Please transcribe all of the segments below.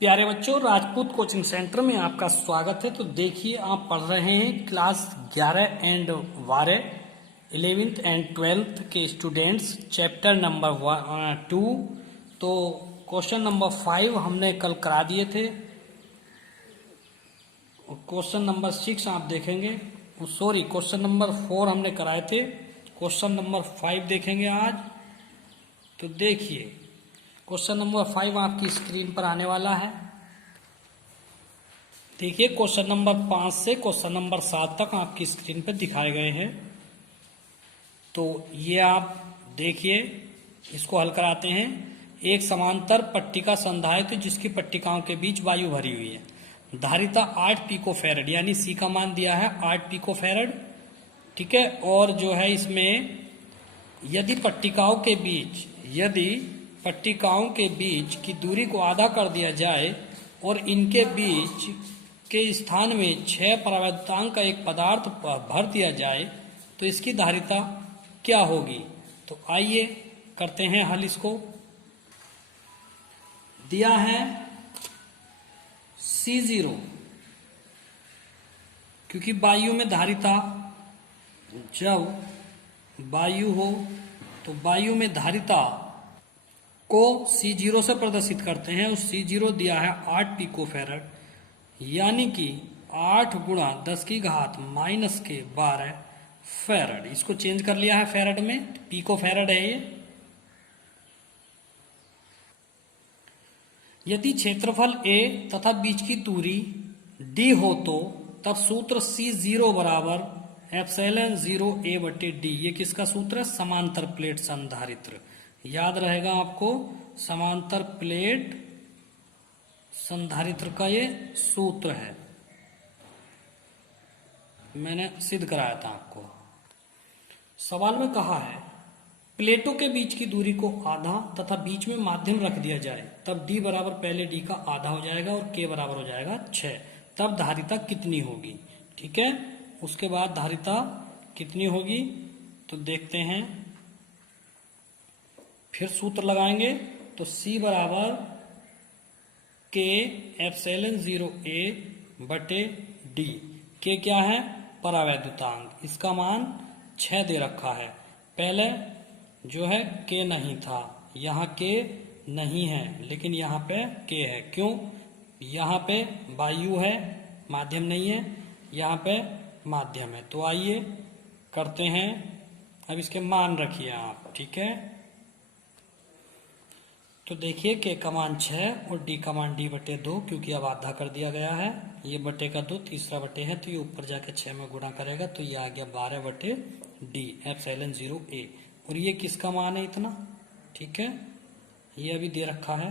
प्यारे बच्चों, Rajput coaching centre में आपका स्वागत है। तो देखिए, आप पढ़ रहे हैं class 11 and 12 11th and 12th के स्टूडेंट्स, चैप्टर नंबर 2। तो क्वेश्चन नंबर 5 हमने कल करा दिए थे। क्वेश्चन नंबर 6 आप देखेंगे, सॉरी क्वेश्चन नंबर 4 हमने कराए थे। क्वेश्चन नंबर 5 देखेंगे आज। तो देखिए, क्वेश्चन नंबर 5 आपकी स्क्रीन पर आने वाला है। देखिए, क्वेश्चन नंबर 5 से क्वेश्चन नंबर 7 तक आपकी स्क्रीन पर दिखाए गए हैं। तो ये आप देखिए, इसको हल कराते हैं। एक समांतर पट्टिका संधारित्र जिसकी पट्टिकाओं के बीच वायु भरी हुई है, धारिता 8 पिकोफैरड, यानी सी का मान दिया है 8 पिकोफैरड। ठीक है। और जो है इसमें यदि पट्टिकाओं के बीच की दूरी को आधा कर दिया जाए और इनके बीच के स्थान में 6 परावैद्युतांक का एक पदार्थ भर दिया जाए तो इसकी धारिता क्या होगी। तो आइए करते हैं हल। इसको दिया है C0, क्योंकि वायु में धारिता, जब वायु हो तो वायु में धारिता को C0 से प्रदर्शित करते हैं। उस C0 दिया है 8 पिकोफैरड, यानी कि 8 गुणा 10 की घात माइनस के 12 फैरड। इसको चेंज कर लिया है फैरड में, पिकोफैरड है ये। यदि क्षेत्रफल A तथा बीच की दूरी D हो तो तब सूत्र C0 बराबर एप्सिलॉन 0 A बटे D। ये किसका सूत्र है? समांतर प्लेट संधारित्र। याद रहेगा आपको, समांतर प्लेट संधारित्र का ये सूत्र है, मैंने सिद्ध कराया था आपको। सवाल में कहा है प्लेटों के बीच की दूरी को आधा तथा बीच में माध्यम रख दिया जाए, तब D बराबर पहले D का आधा हो जाएगा और K बराबर हो जाएगा 6। तब धारिता कितनी होगी? ठीक है। उसके बाद धारिता कितनी होगी तो देखते हैं, फिर सूत्र लगाएंगे। तो C बराबर K एप्सिलॉन 0 A बटे D। K क्या है? परावैद्युतांक। इसका मान 6 दे रखा है। पहले जो है K नहीं था, यहाँ K नहीं है, लेकिन यहाँ पे K है। क्यों? यहाँ पे वायु है, माध्यम नहीं है, यहाँ पे माध्यम है। तो आइए करते हैं। अब इसके मान रखिए आप। ठीक है। तो देखिए, K का मान 6 और D का मान D बटे 2, क्योंकि अब आधा कर दिया गया है। ये बटे का 2 तीसरा बटे है, तो ये ऊपर जाके 6 में गुणा करेगा, तो ये आ गया 12 बटे D एप्सिलॉन 0 A। और ये किसका मान है? इतना। ठीक है। ये अभी दे रखा है,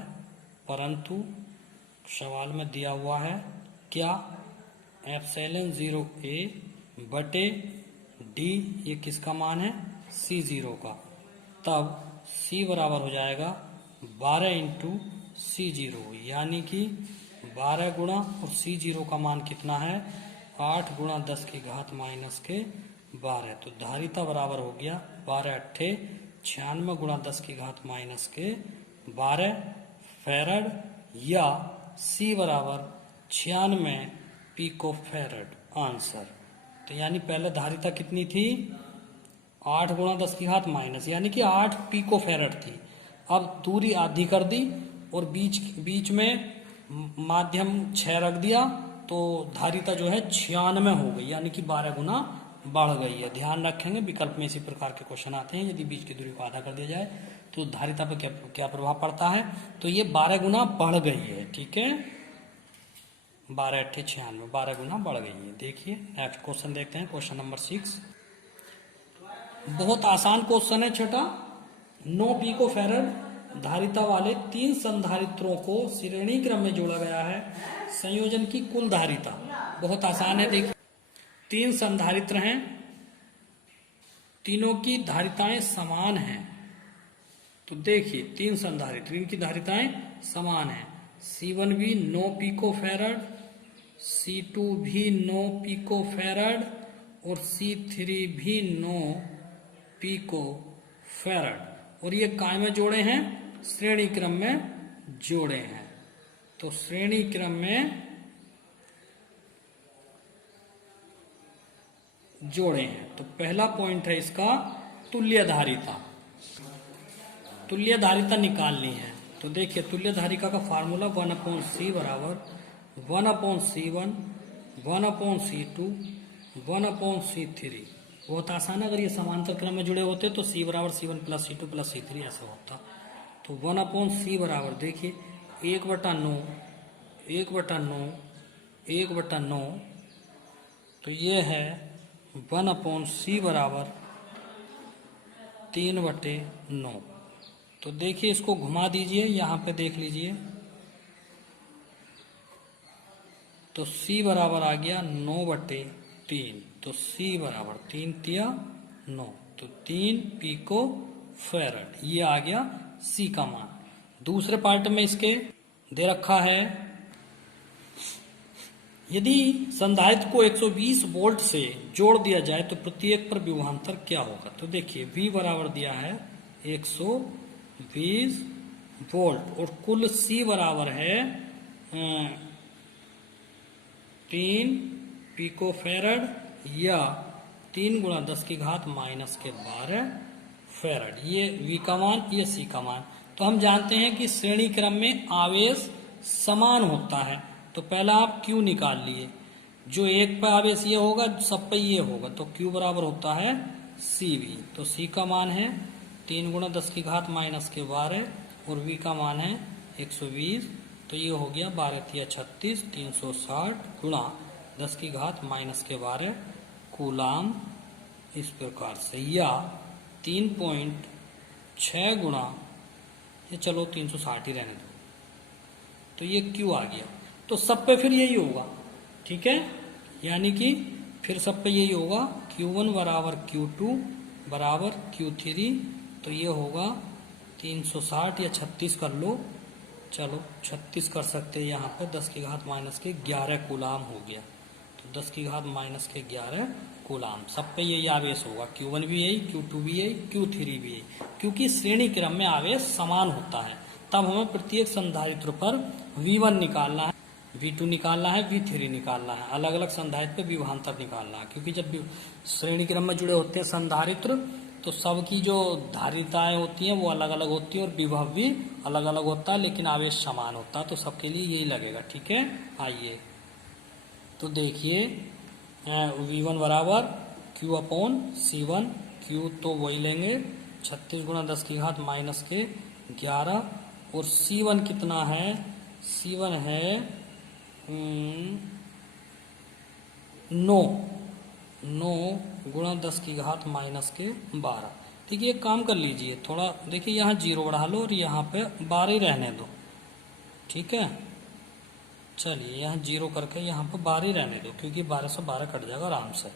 परंतु सवाल में दिया हुआ है क्या? एप्सिलॉन 0 A बटे D। ये किसका मान है? C0 का। तब C बराबर हो जाएगा 12 इंटू C0, यानी कि 12 गुणा, और C0 का मान कितना है? 8 गुणा 10 की घात माइनस के 12। तो धारिता बराबर हो गया 12 अट्ठे 96 गुणा 10 की घात माइनस के 12 फैरड, या C बराबर 96 पिकोफैरड आंसर। तो यानी पहले धारिता कितनी थी? 8 गुणा 10 की घात माइनस, यानी कि 8 पिकोफैरड थी। अब दूरी आधी कर दी और बीच में माध्यम 6 रख दिया, तो धारिता जो है 96 हो गई, यानी कि 12 गुना बढ़ गई है। ध्यान रखेंगे, विकल्प में इसी प्रकार के क्वेश्चन आते हैं। यदि बीच की दूरी को आधा कर दिया जाए तो धारिता पर क्या प्रभाव पड़ता है। तो ये 12 गुना बढ़ गई है। ठीक है। 12 अट्ठे 96, 12 गुना बढ़ गई है। देखिए, नेक्स्ट क्वेश्चन देखते हैं, क्वेश्चन नंबर 6। बहुत आसान क्वेश्चन है, छठा। 9 पिकोफैरड धारिता वाले 3 संधारित्रों को श्रेणी क्रम में जोड़ा गया है। संयोजन की कुल धारिता। बहुत आसान है। देखिए, 3 संधारित्र हैं, तीनों की धारिताएं समान हैं। तो देखिए, 3 संधारित्र, इनकी धारिताएं समान हैं। C1 भी 9 पिकोफैरड, C2 भी 9 पिकोफैरड और C3 भी 9 पिकोफैरड। और ये काय में जोड़े हैं? श्रेणी क्रम में जोड़े हैं। तो श्रेणी क्रम में जोड़े हैं। तो पहला पॉइंट है इसका तुल्यधारिता। तुल्यधारिता निकालनी है। तो देखिए तुल्यधारिता का फार्मूला 1/c बराबर 1/c1 1/c2 1/c3। बहुत आसान है, अगर ये समांतर क्रम में जुड़े होते तो c बराबर c1 plus c2 plus c3 ऐसा होता। तो 1/c बराबर देखिए 1/9 1/9 1/9। तो ये है 1/c बराबर 3/9। तो देखिए इसको घुमा दीजिए, यहाँ पे देख लीजिए। तो c बराबर आ गया 9/3। तो c बराबर 3 तिया 9, तो 3 पिको फैरड ये आ गया c का मान। दूसरे पार्ट में इसके दे रखा है, यदि संधारित्र को 120 वोल्ट से जोड़ दिया जाए तो प्रत्येक पर विभवांतर क्या होगा। तो देखिए V बराबर दिया है 120 वोल्ट और कुल C बराबर है 3 पिको फैरड या 3 गुणा 10 की घात माइनस के 12 फैरड। ये V का मान, ये C का मान। तो हम जानते हैं कि श्रेणी क्रम में आवेश समान होता है। तो पहला आप Q निकाल लिए, जो एक पे आवेश ये होगा सब पे ये होगा, तो Q बराबर होता है CV। तो C का मान है 3 गुणा 10 की घात माइनस के 12 और V का मान है 120। तो ये हो गया 12 तिया 36 360 गुणा 10 की घात माइनस के 12 कूलाम। इस प्रकार से, या 3.6 गुणा, ये चलो 360 ही रहने दो। तो ये Q आ गया। तो सब पे फिर यही होगा, ठीक है, यानी कि फिर सब पे यही होगा। Q1 बराबर Q2 बराबर Q3। तो ये होगा 360 या 36 कर लो, चलो 36 कर सकते हैं यहाँ पे। 10 की घात माइनस के 11 कूलाम हो गया। तो 10 की घात माइनस के 11 कूलाम। सब पे यही आवेश होगा, Q1 भी यही, Q2 भी यही, Q3 भी यही, क्योंकि श्रेणी क्रम में आवेश समान होता है। तब हमें प्रत्येक संधारित्र पर V1 निकालना है, V2 निकालना है, V3 निकालना है। अलग अलग संधारित्र पे विभवांतर निकालना है, क्योंकि जब श्रेणी क्रम में जुड़े होते हैं संधारित्र तो सबकी जो धारिताएं होती हैं वो अलग अलग होती है और विभव भी अलग अलग होता है, लेकिन आवेश समान होता है। तो सबके लिए यही लगेगा, ठीक है। आइए तो देखिए V1 बराबर Q/C1, Q तो वही लेंगे 36 गुणा 10 की घात माइनस के 11 और C1 कितना है, C1 है 9 गुणा 10 की घात माइनस के 12। ठीक है, एक काम कर लीजिए, थोड़ा देखिए यहाँ 0 बढ़ा लो और यहाँ पे 12 ही रहने दो, ठीक है। चलिए यहाँ 0 करके यहाँ पे 12 ही रहने दो, क्योंकि 12 से 12 कट जाएगा आराम से।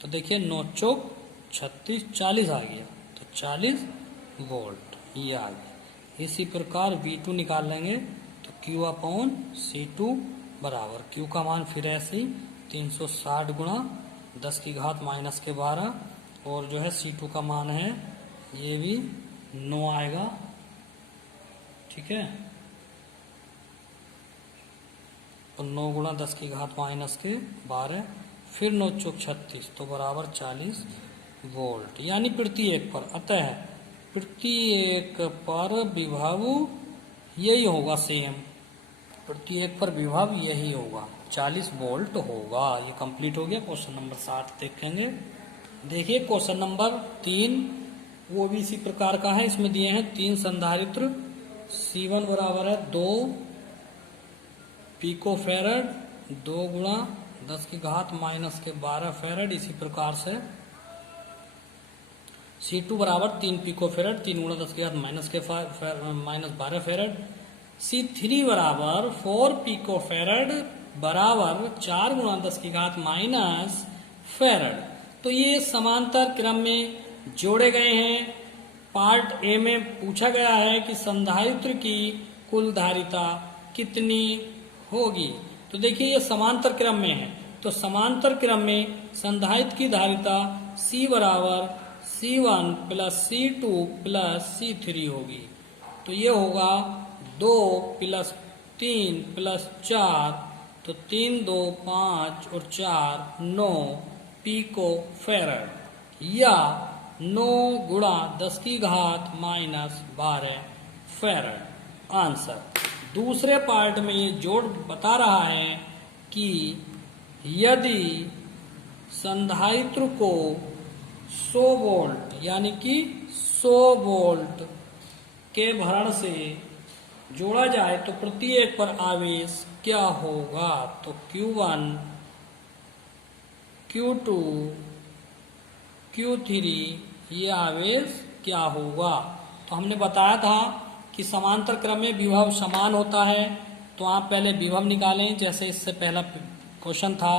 तो देखिए 9 चौक 36 40 आ गया, तो 40 वोल्ट ये आ गया। इसी प्रकार V2 निकाल लेंगे, तो Q/C2 बराबर Q का मान फिर ऐसे ही 360 गुणा 10 की घात माइनस के 12 और जो है C2 का मान है ये भी 9 आएगा, ठीक है। तो 9 गुणा 10 की घात माइनस के 12 फिर 9 चौक 36 तो बराबर 40 वोल्ट, यानी प्रत्येक पर। अतः प्रत्येक पर विभव यही होगा, सेम प्रत्येक पर विभव यही होगा, 40 वोल्ट होगा। ये कंप्लीट हो गया। क्वेश्चन नंबर 7 देखेंगे। देखिए क्वेश्चन नंबर 3 वो भी इसी प्रकार का है। इसमें दिए हैं 3 संधारित्र, C1 बराबर है 2 पिको फैरड 2 गुणा 10 की घात माइनस के 12 फैरड। इसी प्रकार से C2 बराबर 3 पिको फैरड 3 गुणा 10 की घात माइनस 12 फैरड। C3 बराबर 4 पिको फैरड बराबर 4 गुणा 10 की घात माइनस फैरड। तो ये समांतर क्रम में जोड़े गए हैं। पार्ट ए में पूछा गया है कि संधारित्र की कुल धारिता कितनी होगी। तो देखिए ये समांतर क्रम में है, तो समांतर क्रम में संधारित्र की धारिता C बराबर C1 plus C2 plus C3 होगी। तो ये होगा 2 प्लस 3 प्लस 4, तो 3 2 5 और 4 9 पिको फेरेड, या 9 गुणा 10 की घात माइनस 12 फेरेड। आंसर। दूसरे पार्ट में ये जोड़ बता रहा है कि यदि संधारित्र को 100 वोल्ट यानी कि 100 वोल्ट के भरण से जोड़ा जाए तो प्रत्येक पर आवेश क्या होगा। तो Q1 Q2 Q3 ये आवेश क्या होगा। तो हमने बताया था कि समांतर क्रम में विभव समान होता है, तो आप पहले विभव निकालें। जैसे इससे पहला क्वेश्चन था,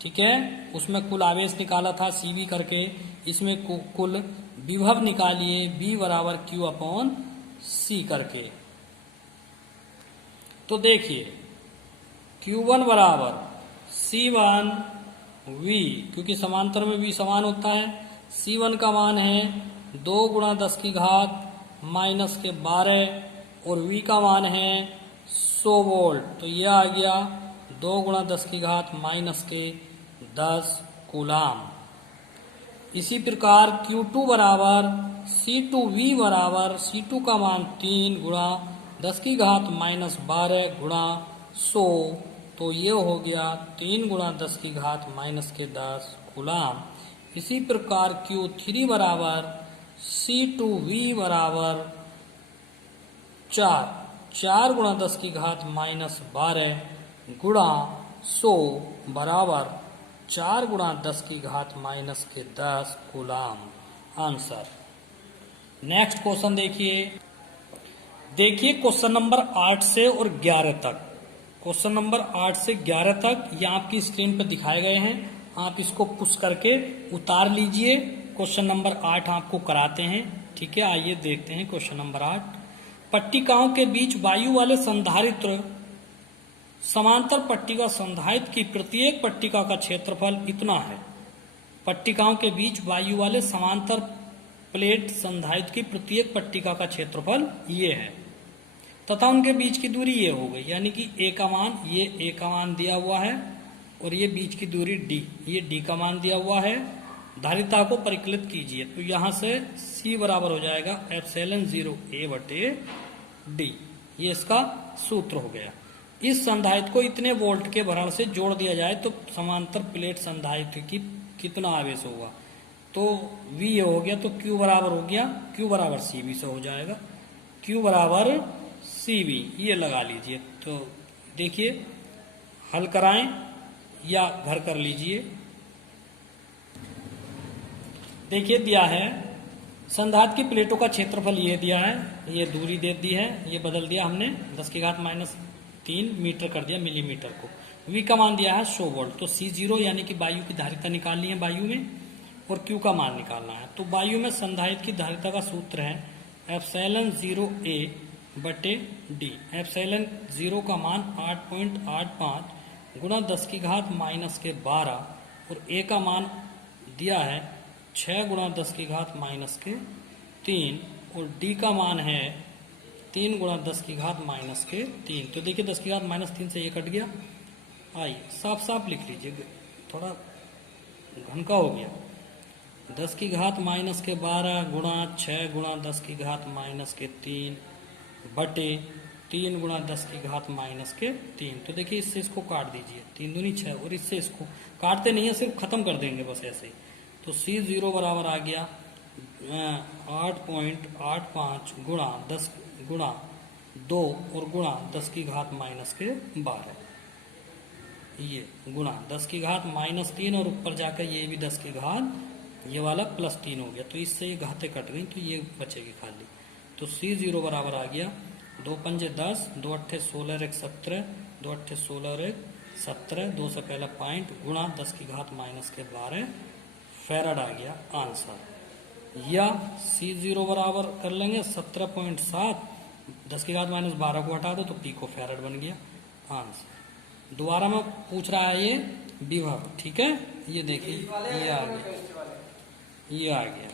ठीक है, उसमें कुल आवेश निकाला था CV करके, इसमें कुल विभव निकालिए V बराबर Q अपॉन C करके। तो देखिए Q1 बराबर C1 V, क्योंकि समांतर में V समान होता है। C1 का मान है 2 गुणा 10 की घात माइनस के 12 और V का मान है 100 वोल्ट, तो यह आ गया 2 गुणा 10 की घात माइनस के 10 कूलाम। इसी प्रकार Q2 बराबर C2V बराबर C2 का मान 3 गुणा 10 की घात माइनस 12 गुणा 100, तो ये हो गया 3 गुणा 10 की घात माइनस के 10 कूलाम। इसी प्रकार Q3 बराबर C2V बराबर 4 गुणा 10 की घात माइनस 12 गुणा 100 बराबर 4 गुणा 10 की घात माइनस के 10 कूलाम। आंसर। नेक्स्ट क्वेश्चन देखिए क्वेश्चन नंबर 8 से और 11 तक। क्वेश्चन नंबर 8 से 11 तक ये आपकी स्क्रीन पर दिखाए गए हैं, आप इसको पुश करके उतार लीजिए। क्वेश्चन नंबर 8 आपको कराते हैं, ठीक है। आइए देखते हैं क्वेश्चन नंबर 8। पट्टिकाओं के बीच वायु वाले संधारित्र समांतर पट्टिका संधारित्र की प्रत्येक पट्टिका का क्षेत्रफल इतना है। पट्टिकाओं के बीच वायु वाले समांतर प्लेट संधारित्र की प्रत्येक पट्टिका का क्षेत्रफल ये है तथा उनके बीच की दूरी ये हो गई, यानी कि A का मान दिया हुआ है और ये बीच की दूरी D, ये D का मान दिया हुआ है। धारिता को परिकलित कीजिए, तो यहां से C बराबर हो जाएगा एप्सिलॉन 0 A बटे D, ये इसका सूत्र हो गया। इस संधारित्र को इतने वोल्ट के भरण से जोड़ दिया जाए तो समांतर प्लेट संधारित्र की कितना आवेश होगा। तो V ये हो गया, तो Q बराबर हो गया, Q बराबर CV से हो जाएगा, Q बराबर CV ये लगा लीजिए। तो देखिए हल कराएं या घर कर लीजिए। देखिए दिया है संधारित्र की प्लेटों का क्षेत्रफल ये दिया है, ये दूरी दे दी है, ये बदल दिया हमने 10 की घात माइनस 3 मीटर कर दिया मिलीमीटर को। V का मान दिया है 100 वोल्ट, तो C0 यानी कि वायु की धारिता निकालनी है वायु में, और Q का मान निकालना है। तो वायु में संधारित्र की धारिता का सूत्र है एप्सिलॉन 0 A बटे D। एप्सिलॉन 0 का मान 8.85 गुणा 10 की घात माइनस के 12 और A का मान दिया है 6 गुणा 10 की घात माइनस के 3 और D का मान है 3 गुणा 10 की घात माइनस के 3। तो देखिए 10 की घात माइनस 3 से ये कट गया। आइए साफ साफ लिख लीजिए, थोड़ा घन का हो गया। 10 की घात माइनस के 12 गुणा 6 गुणा 10 की घात माइनस के 3 बटे 3 गुणा 10 की घात माइनस के 3। तो देखिए इससे इसको काट दीजिए, 3 दूनी 6, और इससे इसको काटते नहीं है, सिर्फ खत्म कर देंगे बस ऐसे ही। तो C0 बराबर आ गया 8.85 गुणा 10 गुणा 2 और गुणा 10 की घात माइनस के 12, ये गुणा 10 की घात माइनस 3 और ऊपर जाकर ये भी 10 की घात ये वाला प्लस 3 हो गया। तो इससे ये घातें कट गई, तो ये बचेगी खाली। तो C0 बराबर आ गया 2 पंजे 10, 2 अट्ठे 16 और 1 17, 2 अट्ठे 16 और 1 17, 2 से पहला पॉइंट गुणा 10 की घात माइनस के 12 फेराड आ गया आंसर। या C0 बराबर कर लेंगे 17.7, 10 की घात माइनस 12 को हटा दो तो पिको फेराड बन गया आंसर। दोबारा में पूछ रहा है ये विभव, ठीक है। ये देखिए ये आ गया, ये आ गया।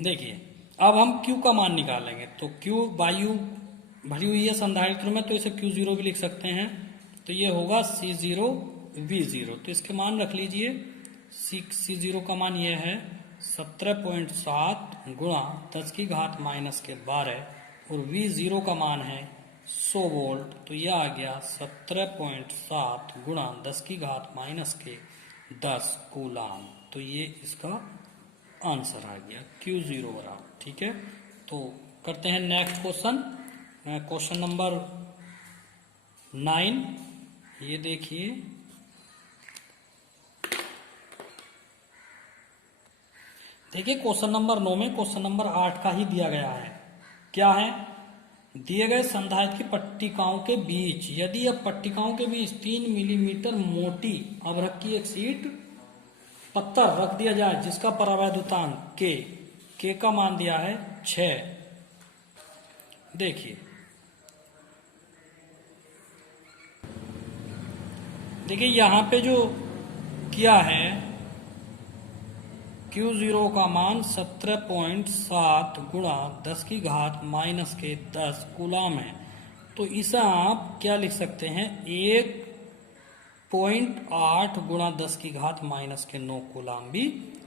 देखिए अब हम Q का मान निकालेंगे। तो Q वायु भरी हुई है संधारित्र में, तो इसे Q0 भी लिख सकते हैं। तो ये होगा C0 V0। तो इसके मान रख लीजिए। C0 का मान ये है 17.7 गुणा 10 की घात माइनस के 12 और V0 का मान है 100 वोल्ट। तो यह आ गया 17.7 गुणा 10 की घात माइनस के 10 कूलाम। तो ये इसका आंसर आ गया Q0 बराबर। ठीक है, तो करते हैं नेक्स्ट क्वेश्चन। Question number 9। ये देखिए, क्वेश्चन नंबर 9 में क्वेश्चन नंबर 8 का ही दिया गया है। क्या है? दिए गए संधारित्र की पट्टिकाओं के बीच यदि अब पट्टिकाओं के बीच 3 मिलीमीटर मोटी अभ्रक की एक शीट पत्थर रख दिया जाए जिसका परावैद्युतांक के का मान दिया है 6। देखिए यहां पे जो किया है Q0 का मान 17.7 गुणा 10 की घात माइनस के 10 कूलाम है। तो इसे आप क्या लिख सकते हैं? 1.8 गुणा 10 की घात माइनस के 9 कूलाम भी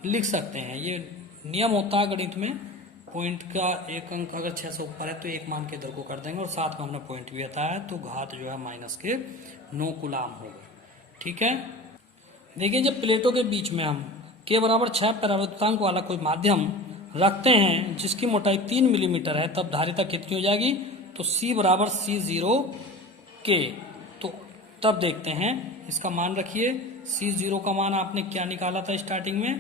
लिख सकते हैं। ये नियम होता है गणित में, पॉइंट का एक अंक अगर 6 से ऊपर है तो एक मान के इधर को कर देंगे और साथ में हमने पॉइंट भी बताया है, तो घात जो है माइनस के 9 कूलाम होगा। ठीक है, देखिए जब प्लेटों के बीच में हम के बराबर 6 परावैद्युतांक वाला कोई माध्यम रखते हैं जिसकी मोटाई 3 मिलीमीटर है, तब धारिता कितनी हो जाएगी? तो C बराबर C0 K। तो तब देखते हैं, इसका मान रखिए। C0 का मान आपने क्या निकाला था स्टार्टिंग में?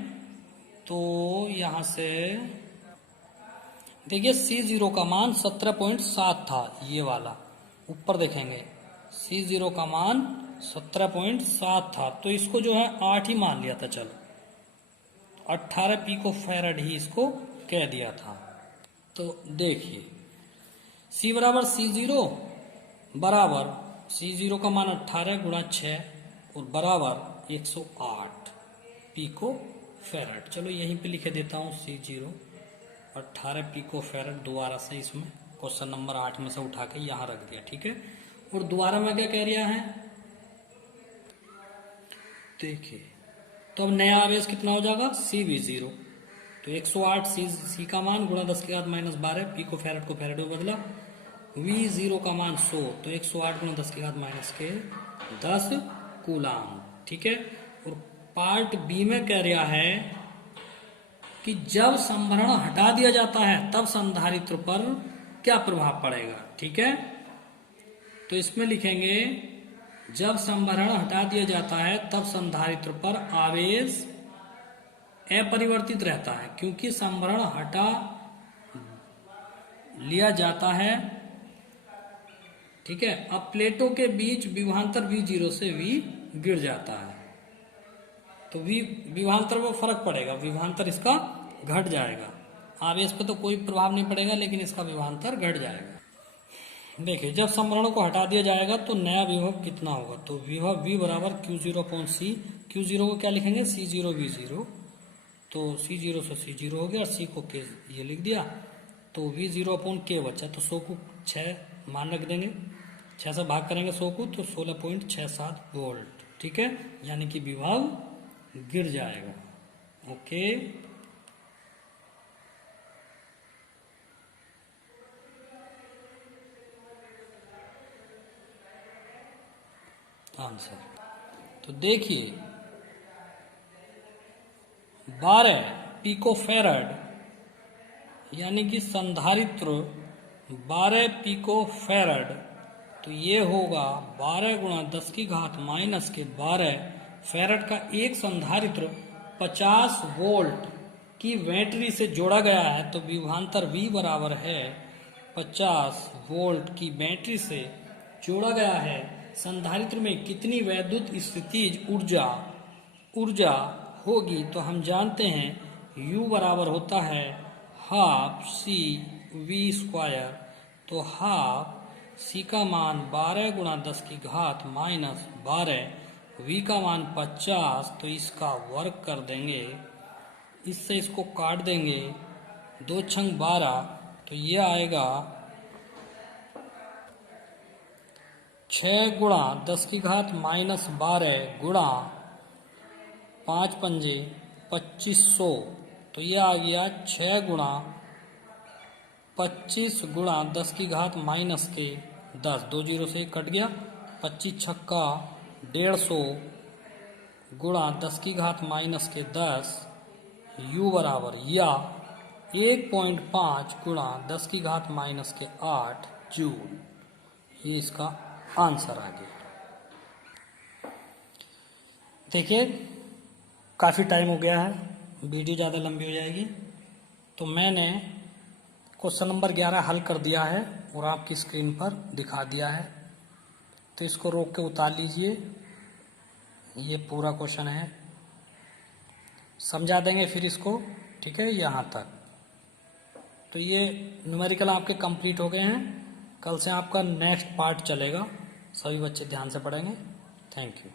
तो यहां से देखिए C0 का मान 17.7 था, ये वाला ऊपर देखेंगे। C0 का मान 17.7 था, तो इसको जो है 8 ही मान लिया था। चलो 18 पिको फैराड ही इसको कह दिया था। तो देखिए C बराबर C0 बराबर C0 का मान 18 गुणा 6 और बराबर 108 पिको फैराड। चलो यहीं पे लिखे देता हूँ C0 18 पिको फैराड। दोबारा से इसमें क्वेश्चन नंबर 8 में से उठा के यहाँ रख दिया। ठीक है, और दोबारा में क्या कह रहा है? देखिए तो अब नया आवेश कितना हो जाएगा? CV0। तो 108 C का मान गुणा 10 की घात माइनस 12 पिको फैराड को फैराड में बदला। V0 का मान 100, तो 108 गुणा 10 की घात माइनस के 10 कूलाम। ठीक है, और पार्ट बी में कह रहा है कि जब संभरण हटा दिया जाता है तब संधारित्र पर क्या प्रभाव पड़ेगा। ठीक है, तो इसमें लिखेंगे जब संभरण हटा दिया जाता है तब संधारित्र पर आवेश अपरिवर्तित रहता है, क्योंकि संभरण हटा लिया जाता है। ठीक है, अब प्लेटों के बीच विभवांतर V0 से V गिर जाता है, तो विभवांतर में फर्क पड़ेगा, विभवांतर इसका घट जाएगा। आवेश पे तो कोई प्रभाव नहीं पड़ेगा, लेकिन इसका विभवांतर घट जाएगा। देखिए जब संभरणों को हटा दिया जाएगा तो नया विभव कितना होगा? तो विभव V बराबर Q0/C। Q0 को क्या लिखेंगे? C0 V0। तो C0 से C0 हो गया, C को K ये लिख दिया, तो V0/K बचा। तो 100 को 6 मान रख देंगे, 6 से भाग करेंगे 100 को, तो 16.67 वोल्ट। ठीक है, यानी कि विभव गिर जाएगा। Okay, answer. तो देखिए 12 पिको फैराड यानी कि संधारित्र 12 पिको फैराड, तो ये होगा 12 गुणा 10 की घात माइनस के 12 फैराड का एक संधारित्र 50 वोल्ट की बैटरी से जोड़ा गया है। तो विभवांतर V बराबर है 50 वोल्ट की बैटरी से जोड़ा गया है। संधारित्र में कितनी वैद्युत स्थितिज ऊर्जा होगी? तो हम जानते हैं U बराबर होता है हाफ CV²। तो हाफ C का मान 12 गुणा 10 की घात माइनस 12, V का मान 50, तो इसका वर्ग कर देंगे, इससे इसको काट देंगे, 2 छंग 12, तो ये आएगा 6 गुणा 10 की घात -12 गुणा 5 पंजे 2500, तो ये आ गया 6 गुणा 25 गुणा 10 की घात -10, 2 जीरो से कट गया, 25 छक्का 150 गुणा 10 की घात -10 u बराबर या 1.5 गुणा 10 की घात -8 जूल। ये इसका आंसर आ गया। देखिए काफ़ी टाइम हो गया है, वीडियो ज़्यादा लंबी हो जाएगी, तो मैंने क्वेश्चन नंबर 11 हल कर दिया है और आपकी स्क्रीन पर दिखा दिया है। तो इसको रोक के उतार लीजिए, ये पूरा क्वेश्चन है, समझा देंगे फिर इसको, ठीक है, यहाँ तक। तो ये न्यूमेरिकल आपके कंप्लीट हो गए हैं। कल से आपका नेक्स्ट पार्ट चलेगा, सभी बच्चे ध्यान से पढ़ेंगे। Thank you.